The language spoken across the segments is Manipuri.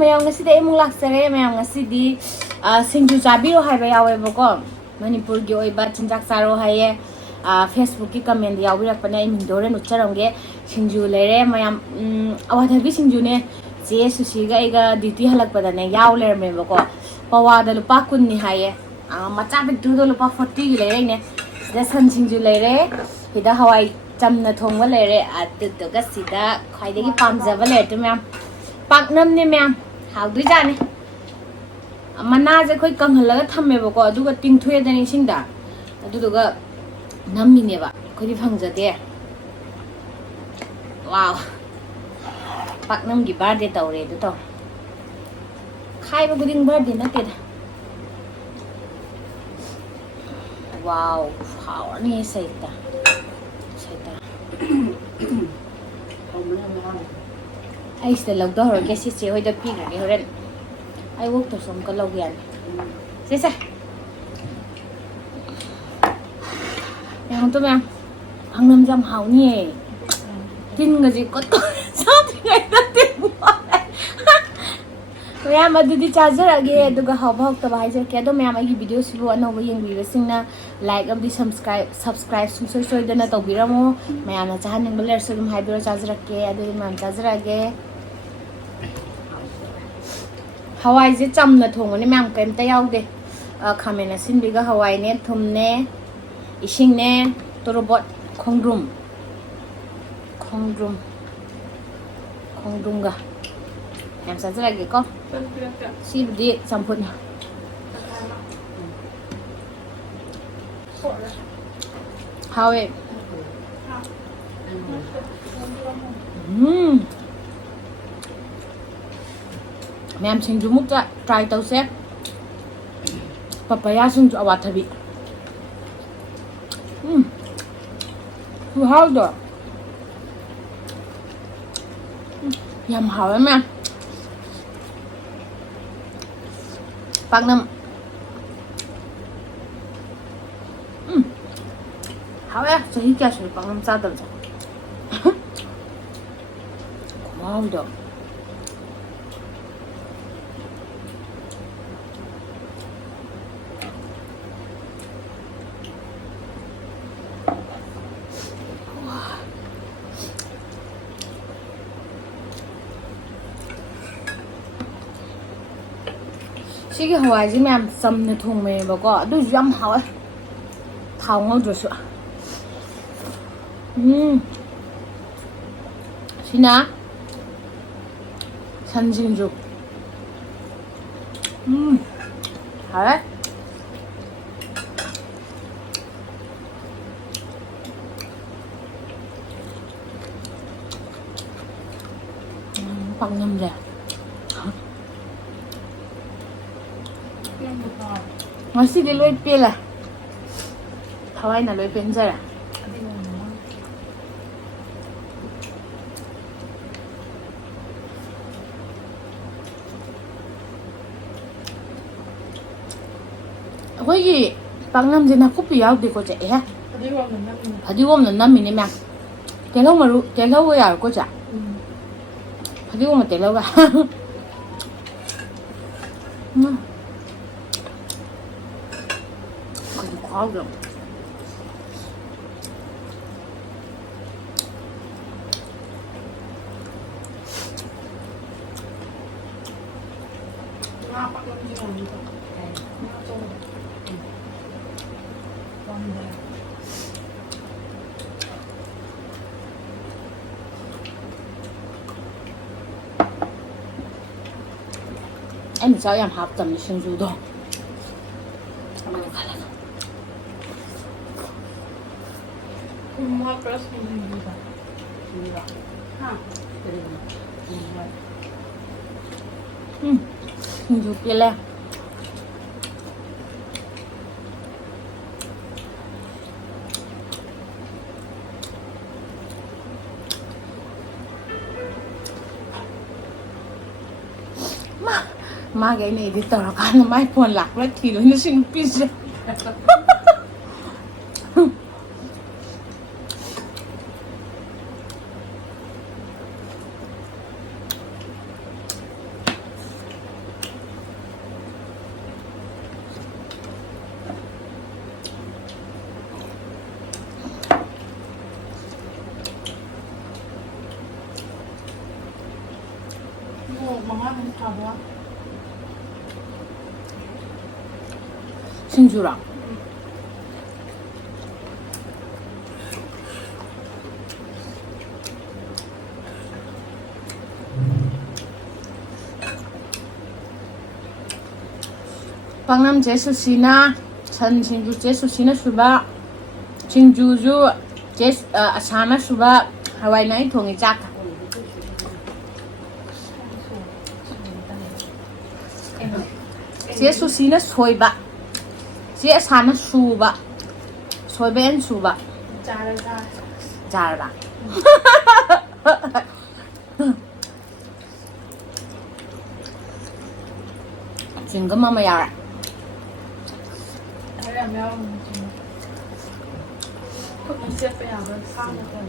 mayam ngasida imong laksare mayam ngasidi singju chabiro haiba yawebako Manipur gi oiba chinjak charo haye Facebook ki comment yawirakpane ai mindore nucharamge singju lere mayam awadhabi singju ne je susi ga iga duty halakpada ne yaw lerme bako pawa da lupa kun ni haye macha be du do lupa 40 gi lere ne da san singju lere hida hawai chamna thongwa lere atu ga sida khaide gi pamjaba lere tu mayam paknam ne mayam hawdui jane mana je khoi kanghalaga thamme bako aduga tingthue dani singda aduga namine ba khoi phangjade wow paknam gi birthday tawre du to khai ba guding birthday na te wow how ni saita ai ste lag do hor ke si se hoi da pi ge horen ai wok to som ka lag yan se se yang to mang angnam jam hau ni tin ga ji ko to sa ti ngai na tin mayam adudi charger age aduga hawbhok ta bai je ke do mayam agi video sibu anoba yengbi resingna like abdi subscribe sumsoi soi dana tawbiramo mayam na chahan ning baler sugum haibiro charger ke adu mayam charger age hawai je chamna thongone mayam kem ta yaude khamena sinbiga hawai ne thumne ising ne torobot khongdrum ga em charger age ko si di sampun hawe mem singju mukta try tau se papaya singju awathabi how do yam hawe mem paknam hawe sahi kya shri paknam sadal ja wow do Sige hawai ji ma'am samna thong me ba ko du yam hawa thau ngau dro su sina sanjin ju hawa paknam ja masih di loi pela hawai na loi penjara hoyi pangnam je na kupi yaw de ko je eh hadiwom na nami ne mak telo maru telo ya ko ja hadiwom telo ga Aldım. Em cháu em học tầm sinh du đồ. Semua kelas minggu juga. Iya. Hah. Sinh pia le. Ma cái này thì tao là mai buồn lạc đấy thì nó sinh pizza. 이거 망하면 다 뭐야? 신주랑. 방남 제수씨나 천 신주 제수씨나 수바 신주주 제 아사나 수바 하와이나이 통이 짝. 제수씨나 소이바 제 아사나 수바 소이벤 수바 짜르자. 잘라. 지금 엄마 야라. 하려면 좀 그럼 이제 그냥 사는 거야.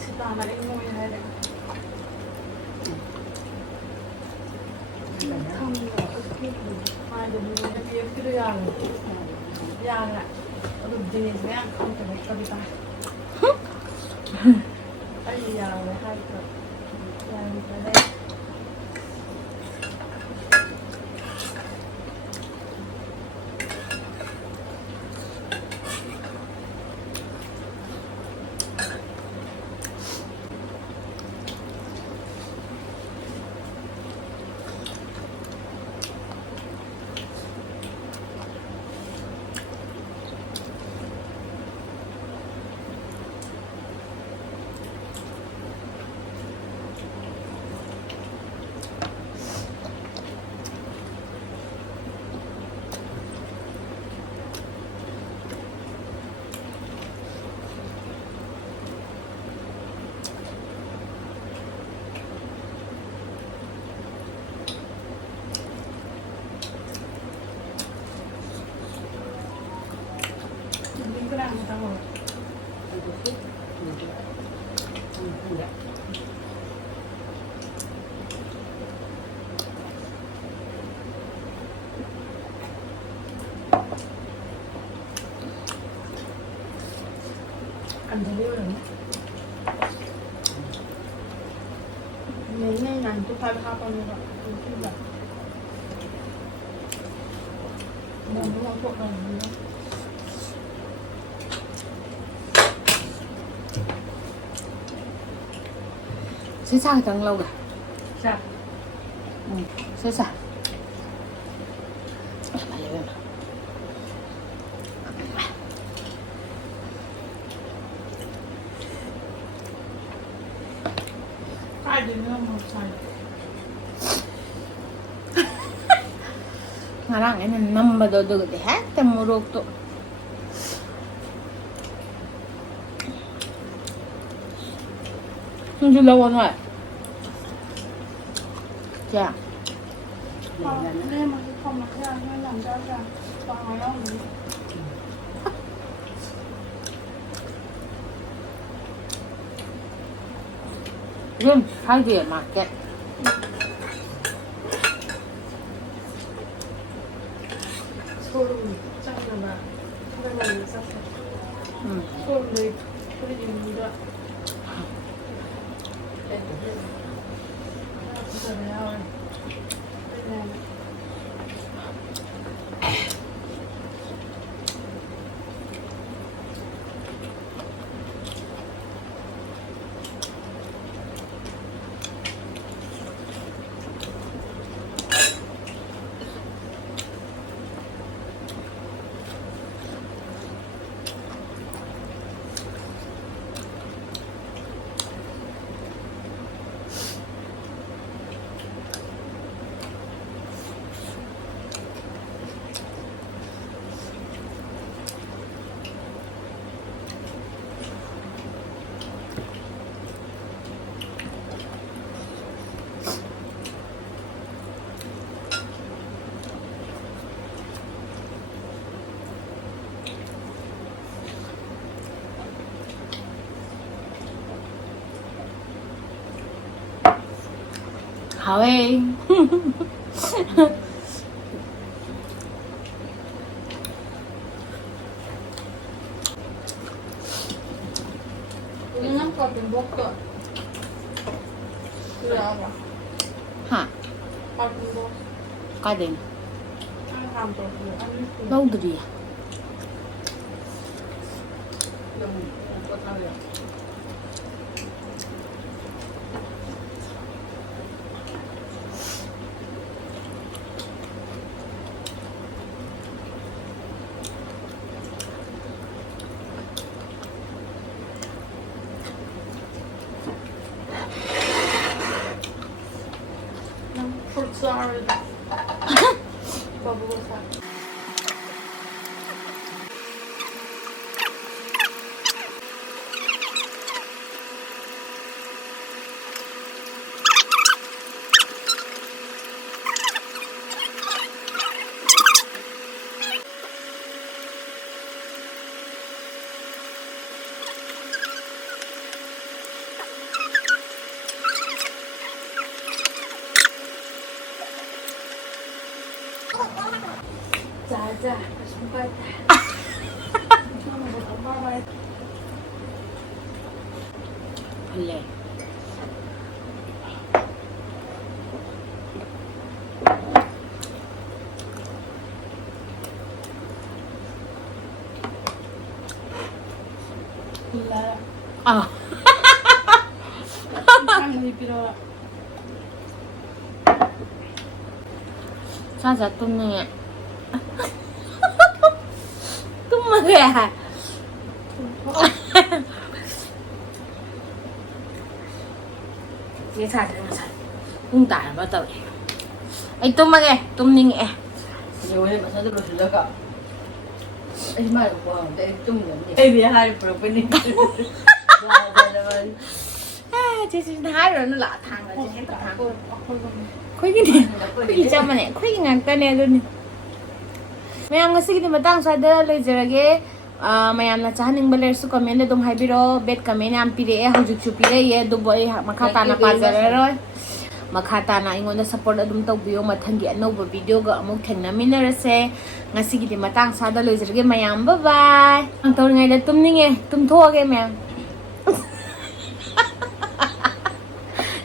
시다나 이모이 해야 돼. Hai đứa mình đi cái đường giang ạ, đừng đi với anh không thể lấy cái ta. Cái gì giang với hai cái giang đi tới đây. Cái người ta ngồi ăn thấy yêu rồi nếu như ngành tôi phải học con nữa tôi không được muốn nó thuộc lòng nữa 세상에 당라우가. 자 응, 세상. 빨리 왜 막. ai đến nữa một xài 나랑 애는 남마도 되게 했다 모르고 손질 나와 놔. 자, nên mà không mặc ra nó làm ra ra còn ngoài đó mình 이건 사이드에 맞게. 소름 짱나나 하나만 있었어 응. 소름 내 소리 지르는 진짜 내가 그냥 하웨이. Uống cọpเป็นบกก่อนเรือป่ะ 하, คอปเป็นบก 까댕. อันทำตัวเรืออันนี้คือ 너우들이. เรื่องก็ทำเรือ น้ำฟรุตซาร์ดบับเบิ้ลค่ะ จ้าฉันไปช่วงนี้ผมมาไป 벌레. คุณแล้ว 아. ข้างนี้พี่เรา 사자 뚱능해. 뚱먹이야. 이게 사자 맞아. 뚱따라 맞다. 아이 뚱먹이 뚱능해. 이제 오늘 마사지로 들려가. 하지 말고 내 좀 Baby hai broken 아, 쟤 지금 다 이러는 라 thằng rồi chứ hết thằng. คนคน Khuấy cái này, khuấy gì cho mà nè, khuấy cái ngang tay này luôn. Mayam nga sige matang sa da le jerage mayam na chahaning baler su comment dum haibiro bet comment am pire e hojuk chu pire ye do boy makhata na pa zarero makhata na ingon support adum tog bio mathangi anova video ga amuk thengna minarase nga sige matang sa da le jerage mayam bye bye ang tor ngai da tum ninge tum thoge mayam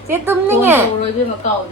je tum ninge rồi chứ mà cầu